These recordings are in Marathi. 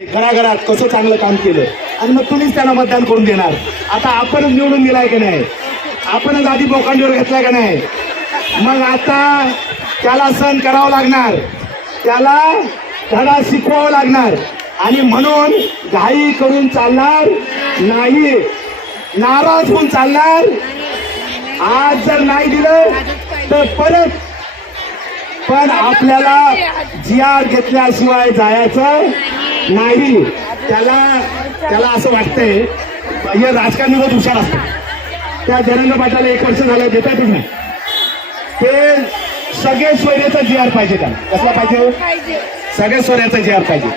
घराघरात कसं चांगलं काम केलं आणि मग तुम्हीच त्यांना मतदान करून देणार. आता आपणच निवडून दिलाय की नाही, आपणच आधी बोकांडीवर घेतलाय का नाही, मग आता त्याला सहन करावं लागणार, त्याला धडा शिकवावं लागणार. आणि म्हणून घाई करून चालणार नाही, नाराज होऊन चालणार. आज जर नाही दिलं तर परत पण आपल्याला GR घेतल्याशिवाय जायचं नाही. त्याला असं वाटतंय हे राजकारणी बहुत हुशार असतं. त्या जयरंग पाटलाला 1 वर्ष झालं देतातच नाही. ते सगळे सोयऱ्याचा GR पाहिजे. त्यांना कसला पाहिजे? सगळे सोयऱ्याचा GR पाहिजे.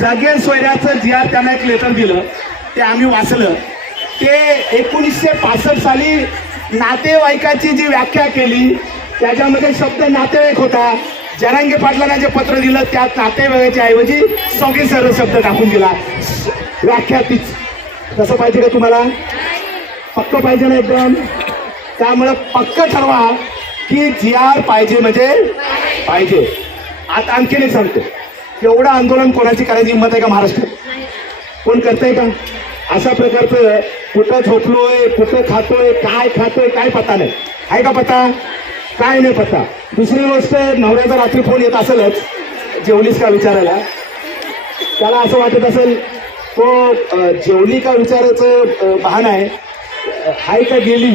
सगळे सोयऱ्याचं GR त्यांना एक लेटर दिलं, ते आम्ही वाचलं. ते 1965 साली नातेवाईकाची जी व्याख्या केली त्याच्यामध्ये शब्द नातेवाईक होता. जरांगे पाटलांना जे पत्र दिलं त्यात नातेवाईकाच्या ऐवजी सगळे सर्व शब्द टाकून दिला. व्याख्या तीच. कसं पाहिजे का तुम्हाला? पक्क पाहिजे ना एकदम. त्यामुळे पक्क ठरवा की GR पाहिजे म्हणजे पाहिजे. आता आणखीन एक सांगतो, एवढं आंदोलन कोणाची करायची हिंमत आहे का महाराष्ट्रात? कोण करतंय का? अशा प्रकारचं कुठं झोपलोय, कुठं खातोय, काय खातोय, काय पत्ता नाही. आहे का पत्ता? काय नाही पत्ता. दुसरी गोष्ट, नवऱ्याचा रात्री फोन येत असेलच, जेवलीस का विचारायला. त्याला असं वाटत असेल तो जेवली का विचारायचं बहाणा आहे, हाय का गेली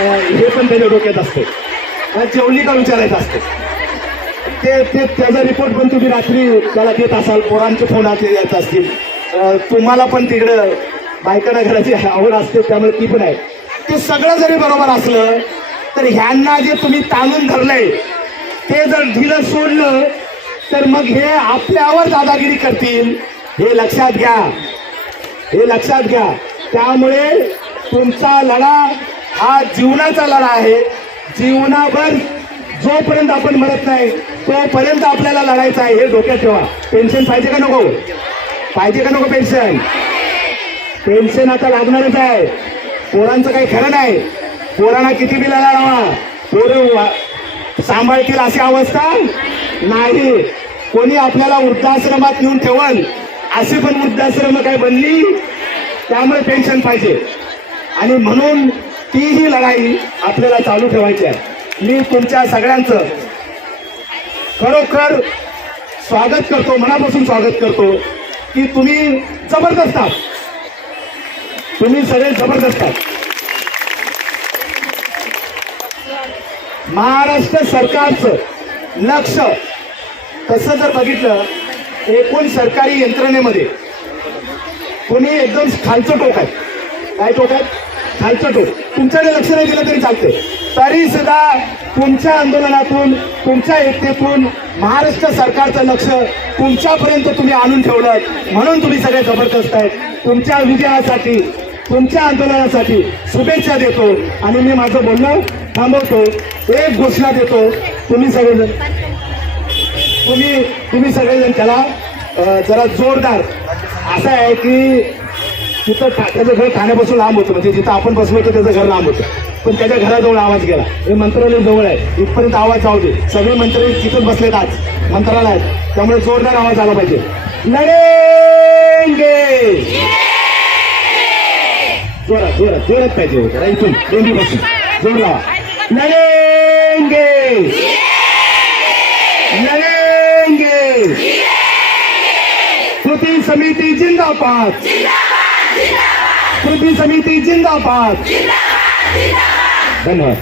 हे पण त्याच्या डोक्यात असते. जेवली का विचारायचं असतं. ते त्याचा रिपोर्ट पण तुम्ही रात्री त्याला देत असाल. पोरांचे फोन येत असतील. तुम्हाला पण तिकडं बायकांना घराची आवड असते त्यामुळे ती पण आहे. ते सगळं जरी बरोबर असलं तर ह्यांना जे तुम्ही ताणून धरलंय ते जर ढिलं सोडलं तर मग हे आपल्यावर दादागिरी करतील. हे लक्षात घ्या, हे लक्षात घ्या. त्यामुळे तुमचा लढा हा जीवनाचा लढा आहे. जीवनाभर जोपर्यंत आपण मरत नाही तोपर्यंत आपल्याला लढायचं आहे, हे डोक्यात ठेवा. पेन्शन पाहिजे का नको? पाहिजे का नको पेन्शन? पेन्शन आता लागणारच आहे. पोरांचं काही खरं नाही. पोरांना किती बिला लावा, पोरं सांभाळतील अशी अवस्था नाही. कोणी आपल्याला वृद्धाश्रमात नेऊन ठेवल अशी पण वृद्धाश्रम काय बनली. त्यामुळे पेन्शन पाहिजे आणि म्हणून तीही लढाई आपल्याला चालू ठेवायची आहे. मी तुमच्या सगळ्यांचं खरोखर स्वागत करतो, मनापासून स्वागत करतो की तुम्ही जबरदस्त आहात. तुम्ही सगळे जबरदस्त आहात. महाराष्ट्र सरकारचं लक्ष तसं जर बघितलं एकूण सरकारी यंत्रणेमध्ये कोणी एकदम खालचं टोक आहे. काय टोक आहे? खालचं टोक. तुमच्याकडे लक्ष नाही दिलं तरी चालते. तरी सुद्धा तुमच्या आंदोलनातून, तुमच्या एकतेतून महाराष्ट्र सरकारचं लक्ष तुमच्यापर्यंत तुम्ही आणून ठेवलं म्हणून तुम्ही सगळे जबरदस्त आहेत. तुमच्या विजयासाठी, तुमच्या आंदोलनासाठी शुभेच्छा देतो आणि मी माझं बोलणं थांबवतो. एक घोषणा देतो, तुम्ही सगळेजण त्याला जरा जोरदार असं आहे की तिथं त्याचं घर ठाण्यापासून लांब होतं, म्हणजे जिथं आपण बसलो होतो त्याचं घर लांब होतं, पण त्याच्या घराजवळ आवाज गेला. हे मंत्रालय जवळ आहे, इथपर्यंत आवाज जाऊ दे. सगळे मंत्री तिथून बसलेत आज मंत्रालयात, त्यामुळे जोरदार आवाज आला पाहिजे. लढेंगे. जोरात जोरात जोरात पाहिजे. इथून दोन्ही बसून जोर लावा. लढेंगे, लढेंगे. कृती समिती जिंदाबाद, कृती समिती जिंदाबाद. धन्यवाद.